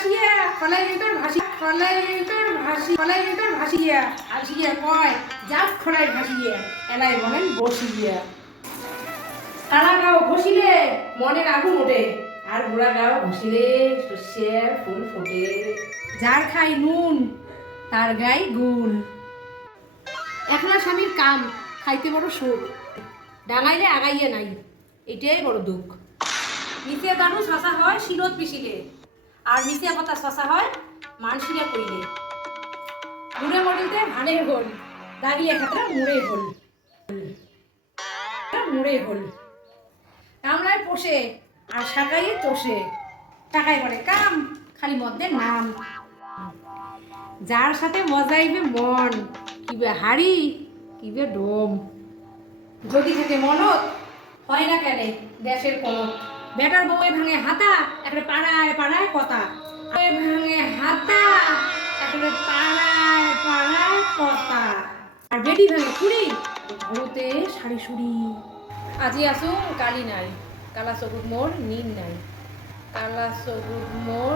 ভাসিয়া খলাই তোর ভাসি খলাই তোর ভাসি খলাই তোর ভাসিয়া আসিয়া কয় যাক খলাই ভাসিয়া এলাই বলেন বসিয়া। কালা গাও ঘষিলে মনের আগুন ওঠে, আর বুড়া গাও ঘষিলে শস্যের ফুল ফোটে। যার খাই নুন তার গাই গুণ। একলা স্বামীর কাম খাইতে বড় সুখ, ডাঙাইলে আগাইয়ে নাই এটাই বড় দুঃখ। মিথিয়া দানু শশা হয় শিরত পিসিলে, আর মিথিয়া কথা শশা হয় মানসিরা কইলে। মুড়ে মরিতে ধানের গোল, দাঁড়িয়ে খাতরা মুড়ে গোল মুড়ে গোল। কামলায় পোষে আর শাকাইয়ে চষে, টাকায় করে কাম খালি মদ্যের নাম। যার সাথে মজাইবে মন কিবে হাড়ি কিবে ডোম। যদি থেকে মনত হয় না কেন দেশের কোনো, বেটার বউয়ে ভাঙে হাতা একটা পাড়ায় পাড়ায় কথা, ভাঙে হাতা একটা পাড়ায় পাড়ায় কথা। আর বেটি ভাঙে কুড়ি ঘুরতে শাড়ি সুড়ি। আজি আসুন কালি নাই, কালা সবুজ মোর নীল নাই, কালা সবুজ মোর